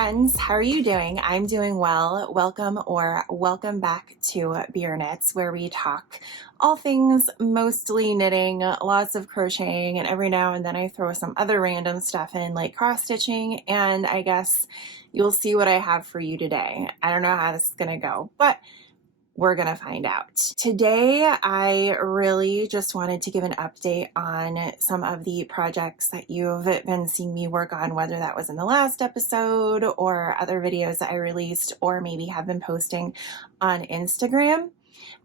friends, how are you doing? I'm doing well. Welcome back to Beer Knits, where we talk all things mostly knitting, lots of crocheting, and every now and then I throw some other random stuff in like cross stitching, and I guess you'll see what I have for you today. I don't know how this is gonna go, but we're going to find out. Today, I really just wanted to give an update on some of the projects that you've been seeing me work on, whether that was in the last episode or other videos that I released, or maybe have been posting on Instagram.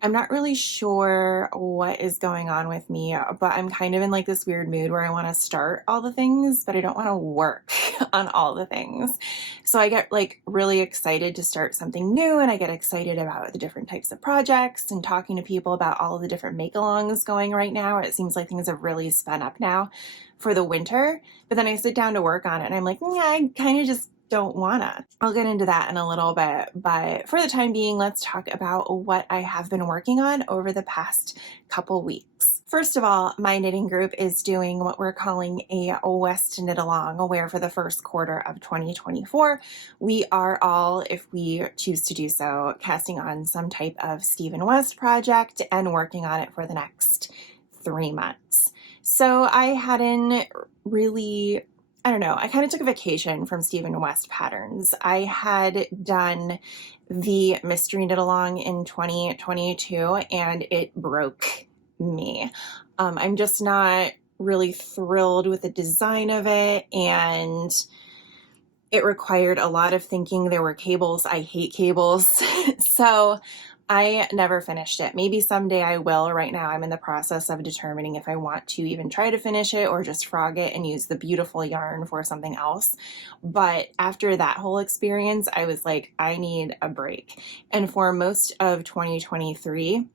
I'm not really sure what is going on with me, but I'm kind of in like this weird mood where I want to start all the things, but I don't want to work on all the things. So I get like really excited to start something new, and I get excited about the different types of projects and talking to people about all of the different make-alongs going right now. It seems like things have really spun up now for the winter, but then I sit down to work on it and I'm like, yeah, I kind of just don't wanna. I'll get into that in a little bit, but for the time being, let's talk about what I have been working on over the past couple weeks. First of all, my knitting group is doing what we're calling a West Knit Along, where for the first quarter of 2024, we are all, if we choose to do so, casting on some type of Stephen West project and working on it for the next 3 months. So I hadn't really, I don't know, I kind of took a vacation from Stephen West patterns. I had done the Mystery Knit Along in 2022 and it broke me. I'm just not really thrilled with the design of it, and it required a lot of thinking. There were cables. I hate cables. So I never finished it. Maybe someday I will. Right now I'm in the process of determining if I want to even try to finish it or just frog it and use the beautiful yarn for something else. But after that whole experience, I was like, I need a break. And for most of 2023,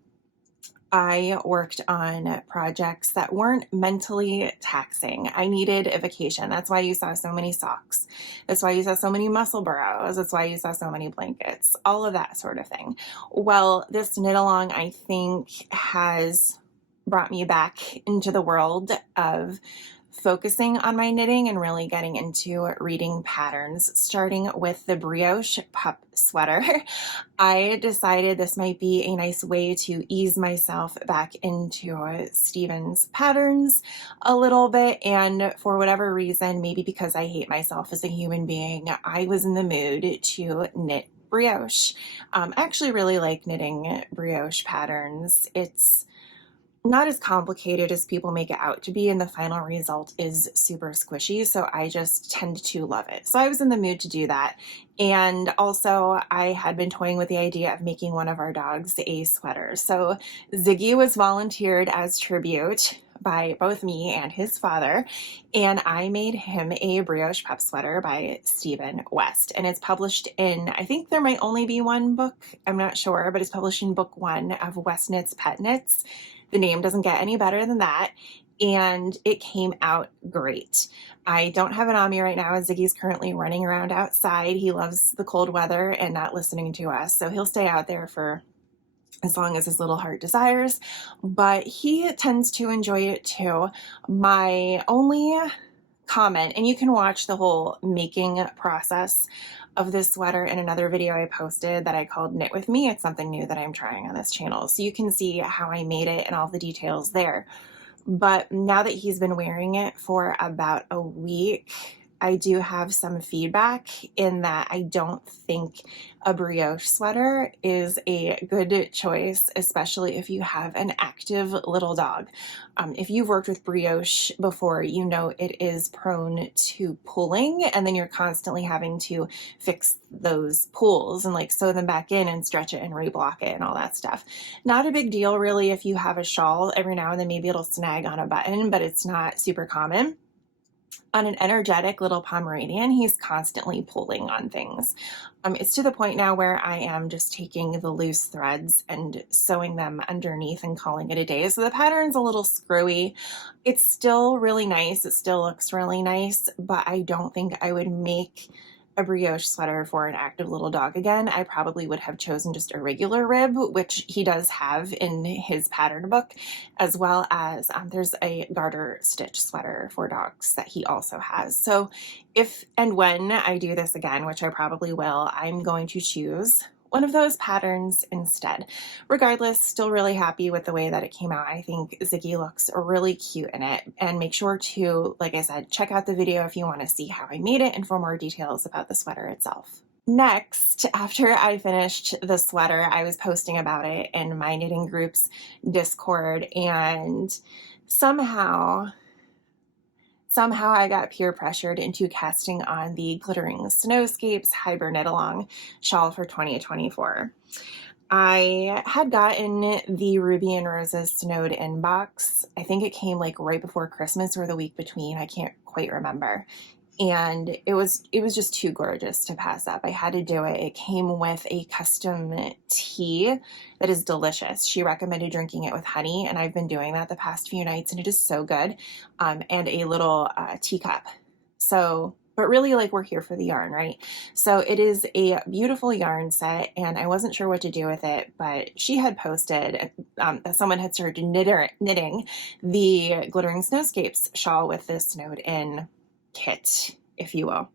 I worked on projects that weren't mentally taxing. I needed a vacation. That's why you saw so many socks. That's why you saw so many muscle burrows. That's why you saw so many blankets, all of that sort of thing. Well, this knit along, I think, has brought me back into the world of focusing on my knitting and really getting into reading patterns, starting with the Brioche pup sweater. I decided this might be a nice way to ease myself back into Stephen's patterns a little bit, and for whatever reason, maybe because I hate myself as a human being, I was in the mood to knit brioche. I actually really like knitting brioche patterns. It's not as complicated as people make it out to be, and the final result is super squishy, so I just tend to love it. So I was in the mood to do that, and also I had been toying with the idea of making one of our dogs a sweater. So Ziggy was volunteered as tribute by both me and his father, and I made him a brioche pup sweater by Stephen West, and it's published in, I think there might only be one book, I'm not sure, but it's published in book 1 of West Knits Pet Knits. The name doesn't get any better than that, and it came out great. I don't have it on me right now as Ziggy's currently running around outside. He loves the cold weather and not listening to us, so he'll stay out there for as long as his little heart desires, but he tends to enjoy it too. My only comment, and you can watch the whole making process of this sweater in another video I posted that I called Knit With Me. It's something new that I'm trying on this channel, so you can see how I made it and all the details there. But now that he's been wearing it for about a week, I do have some feedback in that I don't think a brioche sweater is a good choice, especially if you have an active little dog. If you've worked with brioche before, you know it is prone to pulling, and then you're constantly having to fix those pulls and like sew them back in and stretch it and reblock it and all that stuff. Not a big deal really if you have a shawl. Every now and then maybe it'll snag on a button, but it's not super common. On an energetic little Pomeranian, he's constantly pulling on things. It's to the point now where I am just taking the loose threads and sewing them underneath and calling it a day. So the pattern's a little screwy. It's still really nice. It still looks really nice, but I don't think I would make a brioche sweater for an active little dog again, I probably would have chosen just a regular rib, which he does have in his pattern book, as well as there's a garter stitch sweater for dogs that he also has. So if and when I do this again, which I probably will, I'm going to choose one of those patterns instead. Regardless, still really happy with the way that it came out. I think Ziggy looks really cute in it. And make sure to, like I said, check out the video if you want to see how I made it and for more details about the sweater itself. Next, after I finished the sweater, I was posting about it in my knitting group's Discord, and somehow I got peer pressured into casting on the glittering Snowscapes Hiberknitalong shawl for 2024. I had gotten the Ruby and Roses Snowed In box. I think it came like right before Christmas or the week between. I can't quite remember. And it was just too gorgeous to pass up. I had to do it. It came with a custom tea that is delicious. She recommended drinking it with honey, and I've been doing that the past few nights, and it is so good. And a little teacup. So, but really, like, we're here for the yarn, right? So it is a beautiful yarn set, and I wasn't sure what to do with it, but she had posted that someone had started knitting the Glittering Snowscapes shawl with this snowed in kit, if you will.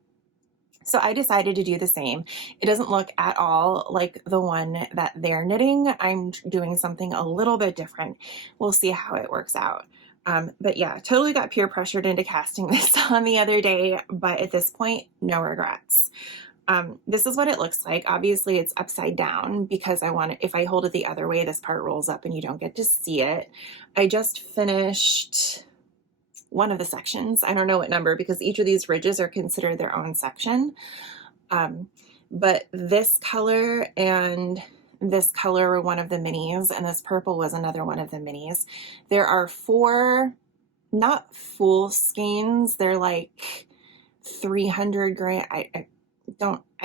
So I decided to do the same. It doesn't look at all like the one that they're knitting. I'm doing something a little bit different. We'll see how it works out. But yeah, totally got peer pressured into casting this on the other day, but at this point, no regrets. This is what it looks like. Obviously it's upside down because if I hold it the other way, this part rolls up and you don't get to see it. I just finished one of the sections. I don't know what number because each of these ridges are considered their own section. But this color and this color were one of the minis, and this purple was another one of the minis. There are 4, not full skeins. They're like 300 gram.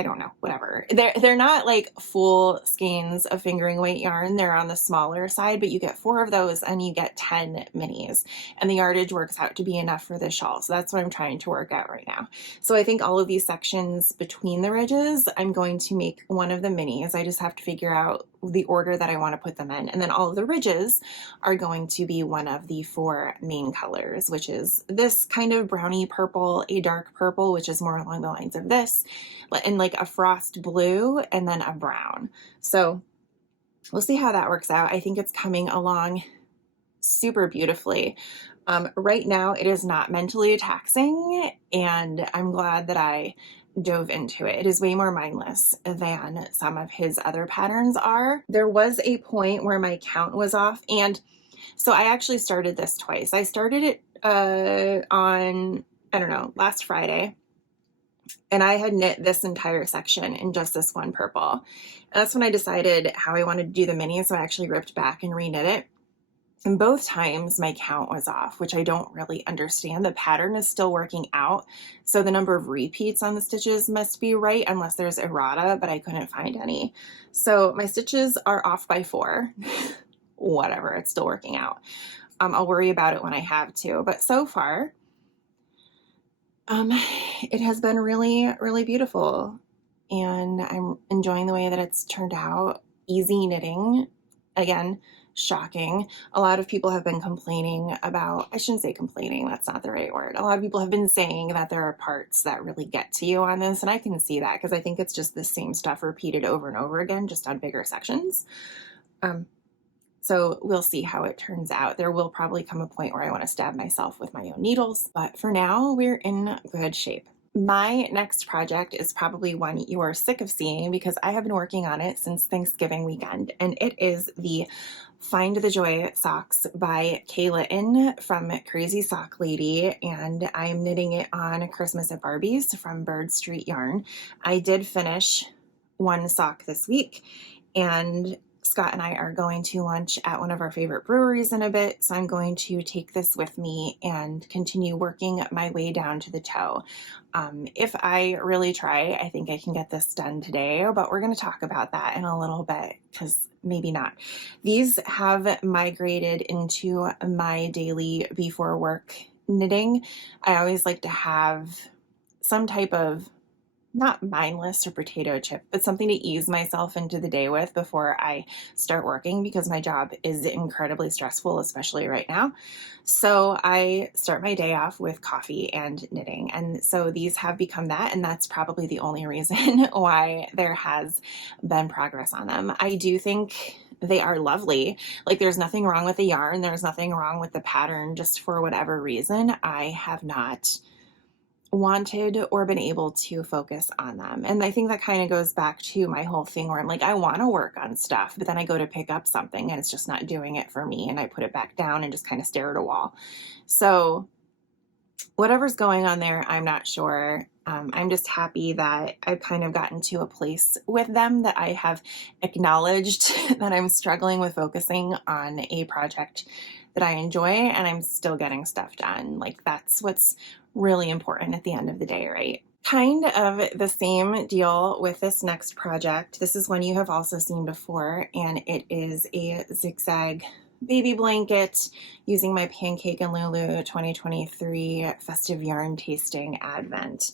I don't know, whatever. They're not like full skeins of fingering weight yarn. They're on the smaller side, but you get 4 of those and you get 10 minis, and the yardage works out to be enough for the shawl. So that's what I'm trying to work out right now. So I think all of these sections between the ridges, I'm going to make one of the minis. I just have to figure out the order that I want to put them in. And then all of the ridges are going to be one of the 4 main colors, which is this kind of brownie purple, a dark purple, which is more along the lines of this, and like a frost blue, and then a brown. So we'll see how that works out. I think it's coming along super beautifully. Right now it is not mentally taxing, and I'm glad that I dove into it. It is way more mindless than some of his other patterns are. There was a point where my count was off, and so I actually started this twice. I started it on, I don't know, last Friday, and I had knit this entire section in just this one purple. And that's when I decided how I wanted to do the mini, so I actually ripped back and reknit it. And both times my count was off, which I don't really understand. The pattern is still working out, so the number of repeats on the stitches must be right unless there's errata, but I couldn't find any. So my stitches are off by 4. Whatever, it's still working out. I'll worry about it when I have to, but so far, it has been really, really beautiful, and I'm enjoying the way that it's turned out. Easy knitting, again, shocking. A lot of people have been complaining about, I shouldn't say complaining, that's not the right word. A lot of people have been saying that there are parts that really get to you on this, and I can see that because I think it's just the same stuff repeated over and over again, just on bigger sections. So we'll see how it turns out. There will probably come a point where I want to stab myself with my own needles, but for now, we're in good shape. My next project is probably one you are sick of seeing because I have been working on it since Thanksgiving weekend, and it is the Find the Joy socks by KNITS from Crazy Sock Lady, and I'm knitting it on Christmas at Barbie's from Bird Street Yarn. I did finish one sock this week, and Scott and I are going to lunch at one of our favorite breweries in a bit, so I'm going to take this with me and continue working my way down to the toe. If I really try, I think I can get this done today, but we're going to talk about that in a little bit because maybe not. These have migrated into my daily before work knitting. I always like to have some type of not mindless or potato chip, but something to ease myself into the day with before I start working, because my job is incredibly stressful, especially right now. So I start my day off with coffee and knitting. And so these have become that. And that's probably the only reason why there has been progress on them. I do think they are lovely. Like, there's nothing wrong with the yarn. There's nothing wrong with the pattern. Just for whatever reason, I have not wanted or been able to focus on them. And I think that kind of goes back to my whole thing where I'm like, I want to work on stuff, but then I go to pick up something and it's just not doing it for me. And I put it back down and just kind of stare at a wall. So whatever's going on there, I'm not sure. I'm just happy that I've kind of gotten to a place with them that I have acknowledged that I'm struggling with focusing on a project that I enjoy, and I'm still getting stuff done. Like, that's what's really important at the end of the day, right? Kind of the same deal with this next project. This is one you have also seen before, and it is a zigzag baby blanket using my Pancake and Lulu 2023 festive yarn tasting advent.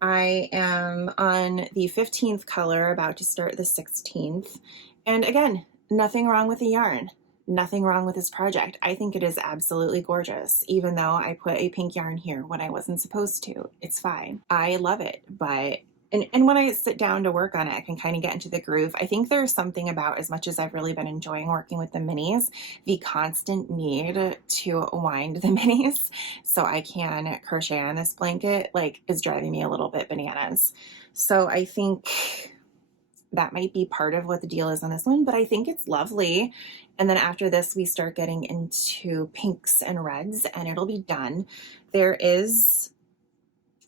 I am on the 15th color, about to start the 16th. And again, nothing wrong with the yarn. Nothing wrong with this project. I think it is absolutely gorgeous, even though I put a pink yarn here when I wasn't supposed to. It's fine. I love it, but and when I sit down to work on it, I can kind of get into the groove. I think there's something about, as much as I've really been enjoying working with the minis, the constant need to wind the minis so I can crochet on this blanket, like, is driving me a little bit bananas. So I think that might be part of what the deal is on this one, but I think it's lovely. And then after this, we start getting into pinks and reds, and it'll be done.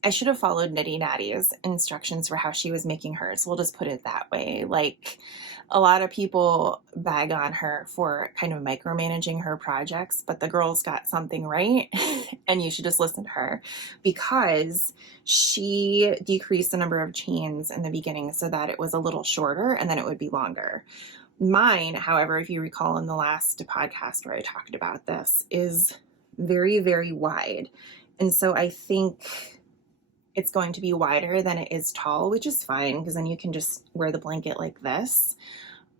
I should have followed Nitty Natty's instructions for how she was making hers. We'll just put it that way. Like, a lot of people bag on her for kind of micromanaging her projects, but the girl's got something right, and you should just listen to her, because she decreased the number of chains in the beginning so that it was a little shorter and then it would be longer. Mine, however, if you recall in the last podcast where I talked about this, is very, very wide. And so I think it's going to be wider than it is tall, which is fine, because then you can just wear the blanket like this.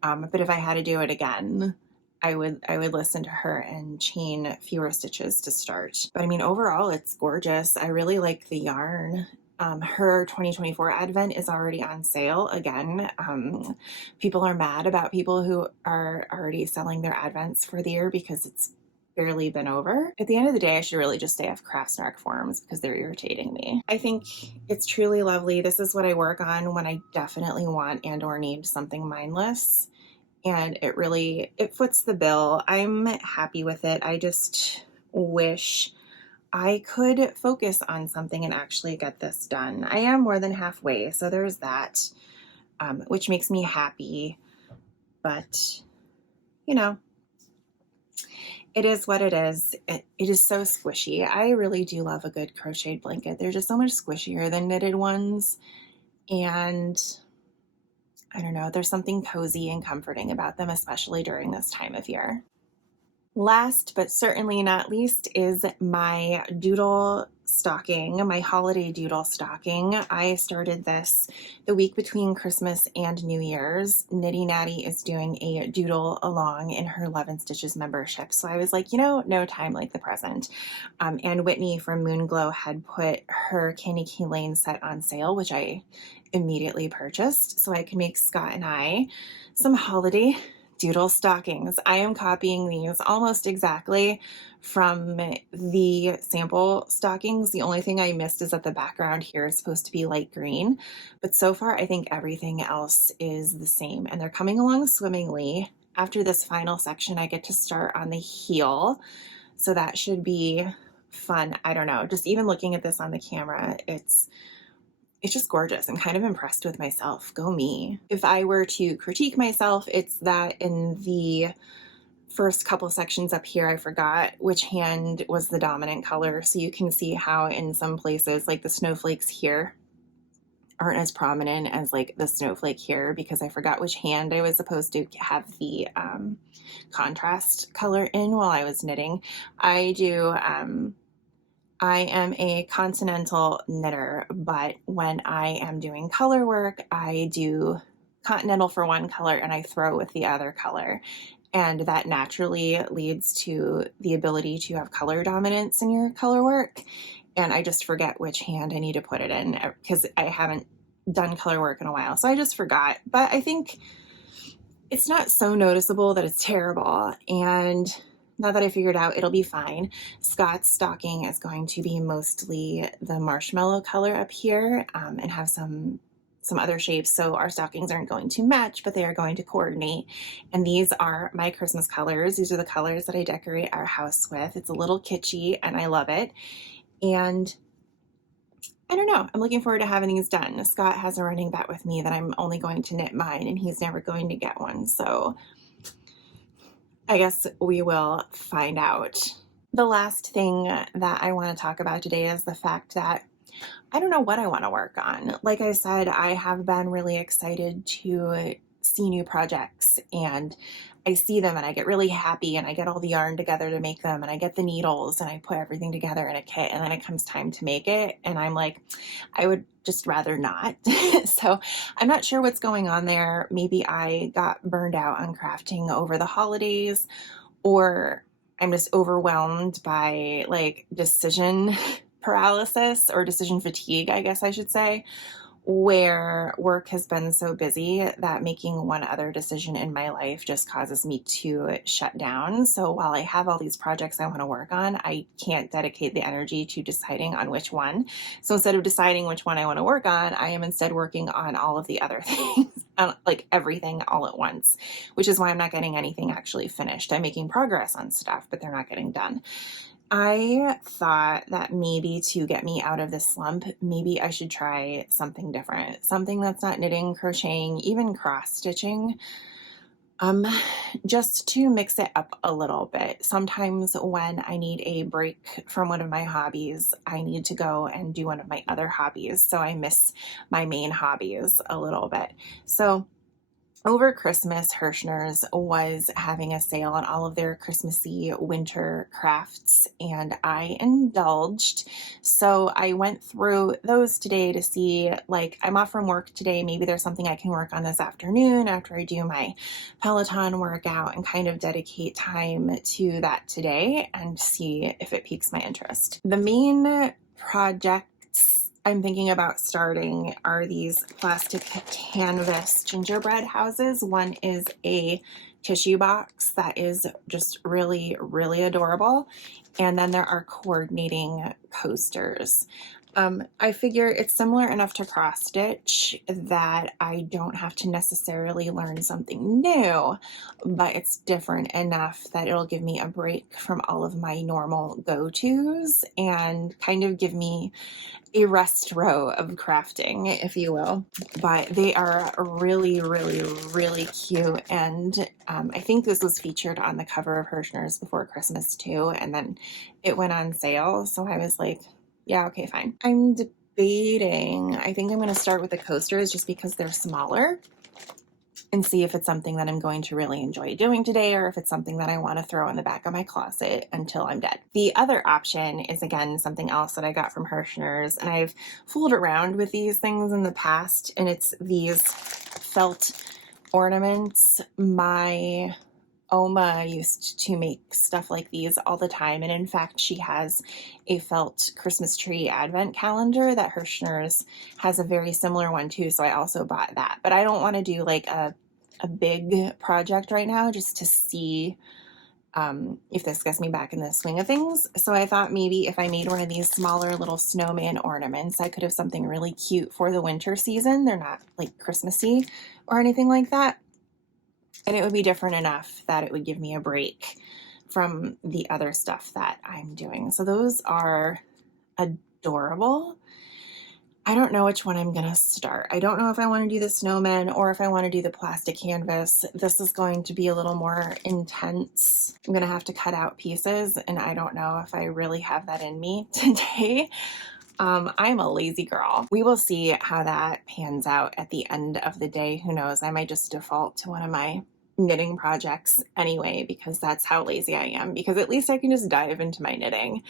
But if I had to do it again, I would listen to her and chain fewer stitches to start. But I mean, overall, it's gorgeous. I really like the yarn. Her 2024 advent is already on sale again. People are mad about people who are already selling their advents for the year because it's barely been over. At the end of the day, I should really just stay off craft snark forums because they're irritating me. I think it's truly lovely. This is what I work on when I definitely want and or need something mindless. And it foots the bill. I'm happy with it. I just wish I could focus on something and actually get this done. I am more than halfway, so there's that, which makes me happy. But, you know, it is what it is. It is so squishy. I really do love a good crocheted blanket. They're just so much squishier than knitted ones. And I don't know, there's something cozy and comforting about them, especially during this time of year. Last but certainly not least is my doodle stocking, my holiday doodle stocking. I started this the week between Christmas and New Year's. Nitty Natty is doing a doodle along in her Love and Stitches membership. So I was like, no time like the present. And Whitney from Moonglow had put her Candy Cane Lane set on sale, which I immediately purchased so I could make Scott and I some holiday doodle stockings. I am copying these almost exactly from the sample stockings. The only thing I missed is that the background here is supposed to be light green, but so far I think everything else is the same, and they're coming along swimmingly. After this final section, I get to start on the heel, so that should be fun. I don't know, just even looking at this on the camera, it's just gorgeous. I'm kind of impressed with myself. Go me. If I were to critique myself, it's that in the first couple sections up here, I forgot which hand was the dominant color. So you can see how in some places, like the snowflakes here aren't as prominent as like the snowflake here, because I forgot which hand I was supposed to have the contrast color in while I was knitting. I do I am a continental knitter, but when I am doing color work, I do continental for one color and I throw with the other color. And that naturally leads to the ability to have color dominance in your color work. And I just forget which hand I need to put it in because I haven't done color work in a while. So I just forgot. But I think it's not so noticeable that it's terrible. And now that I figured out, it'll be fine. Scott's stocking is going to be mostly the marshmallow color up here and have some other shapes. So our stockings aren't going to match, but they are going to coordinate. And these are my Christmas colors. These are the colors that I decorate our house with. It's a little kitschy and I love it. And I don't know. I'm looking forward to having these done. Scott has a running bet with me that I'm only going to knit mine and he's never going to get one. So I guess we will find out. The last thing that I want to talk about today is the fact that I don't know what I want to work on. Like I said, I have been really excited to see new projects and I see them and I get really happy and I get all the yarn together to make them and I get the needles and I put everything together in a kit and then it comes time to make it and I'm like, I would just rather not. So I'm not sure what's going on there. Maybe I got burned out on crafting over the holidays or I'm just overwhelmed by like decision paralysis or decision fatigue, I guess I should say, where work has been so busy that making one other decision in my life just causes me to shut down. So while I have all these projects I want to work on, I can't dedicate the energy to deciding on which one. So instead of deciding which one I want to work on, I am instead working on all of the other things, like everything all at once, which is why I'm not getting anything actually finished. I'm making progress on stuff, but they're not getting done. I thought that maybe to get me out of this slump, maybe I should try something different, something that's not knitting, crocheting, even cross stitching, just to mix it up a little bit. Sometimes when I need a break from one of my hobbies, I need to go and do one of my other hobbies. So I miss my main hobbies a little bit. So over Christmas, Hirschner's was having a sale on all of their Christmassy winter crafts, and I indulged. So I went through those today to see, like, I'm off from work today. Maybe there's something I can work on this afternoon after I do my Peloton workout and kind of dedicate time to that today and see if it piques my interest. The main projects I'm thinking about starting are these plastic canvas gingerbread houses. One is a tissue box that is just really, really adorable. And then there are coordinating coasters. I figure it's similar enough to cross stitch that I don't have to necessarily learn something new, but it's different enough that it'll give me a break from all of my normal go-tos and kind of give me a rest row of crafting, if you will. But they are really, really, really cute. And I think this was featured on the cover of Hirschner's before Christmas too. And then it went on sale. So I was like, yeah, okay, fine. I'm debating. I think I'm going to start with the coasters just because they're smaller and see if it's something that I'm going to really enjoy doing today or if it's something that I want to throw in the back of my closet until I'm dead. The other option is, again, something else that I got from Hirschner's, and I've fooled around with these things in the past, and it's these felt ornaments. My Oma used to make stuff like these all the time, and in fact, she has a felt Christmas tree advent calendar that Hirschner's has a very similar one too, so I also bought that. But I don't want to do like a big project right now just to see if this gets me back in the swing of things. So I thought maybe if I made one of these smaller little snowman ornaments, I could have something really cute for the winter season. They're not like Christmassy or anything like that. And it would be different enough that it would give me a break from the other stuff that I'm doing. So those are adorable. I don't know which one I'm going to start. I don't know if I want to do the snowman or if I want to do the plastic canvas. This is going to be a little more intense. I'm going to have to cut out pieces, and I don't know if I really have that in me today. I'm a lazy girl. We will see how that pans out at the end of the day. Who knows? I might just default to one of my knitting projects anyway, because that's how lazy I am, because at least I can just dive into my knitting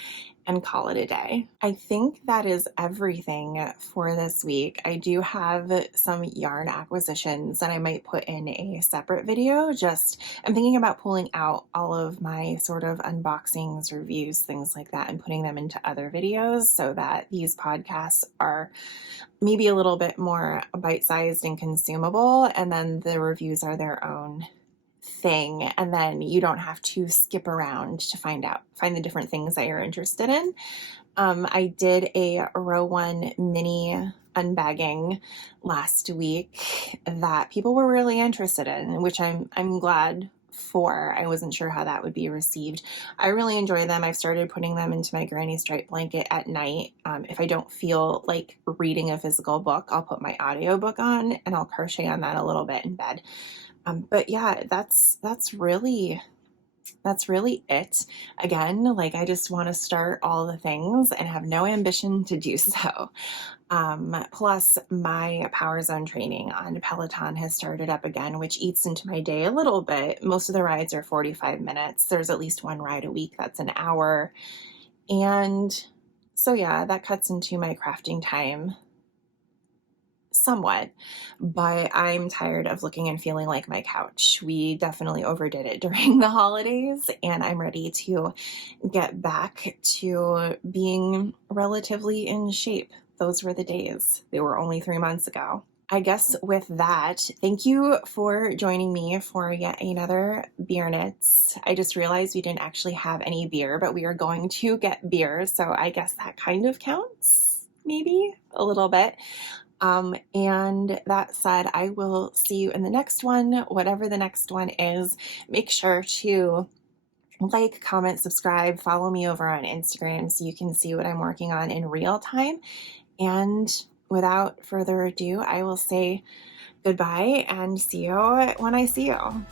and call it a day. I think that is everything for this week. I do have some yarn acquisitions that I might put in a separate video. I'm thinking about pulling out all of my sort of unboxings, reviews, things like that, and putting them into other videos so that these podcasts are maybe a little bit more bite-sized and consumable, and then the reviews are their own thing, and then you don't have to skip around to find the different things that you're interested in. I did a row 1 mini unbagging last week that people were really interested in, which I'm glad for. I wasn't sure how that would be received. I really enjoy them. I've started putting them into my granny stripe blanket at night. If I don't feel like reading a physical book, I'll put my audiobook on and I'll crochet on that a little bit in bed. But yeah, that's really it. Again, like I just want to start all the things and have no ambition to do so. Plus my Power Zone training on Peloton has started up again, which eats into my day a little bit. Most of the rides are 45 minutes. There's at least one ride a week that's an hour. And so yeah, that cuts into my crafting time somewhat, but I'm tired of looking and feeling like my couch. We definitely overdid it during the holidays, and I'm ready to get back to being relatively in shape. Those were the days. They were only 3 months ago. I guess with that, thank you for joining me for yet another beer knits. I just realized we didn't actually have any beer, but we are going to get beer, so I guess that kind of counts, maybe a little bit. And that said, I will see you in the next one, whatever the next one is. Make sure to like, comment, subscribe, follow me over on Instagram so you can see what I'm working on in real time. And without further ado, I will say goodbye and see you when I see you.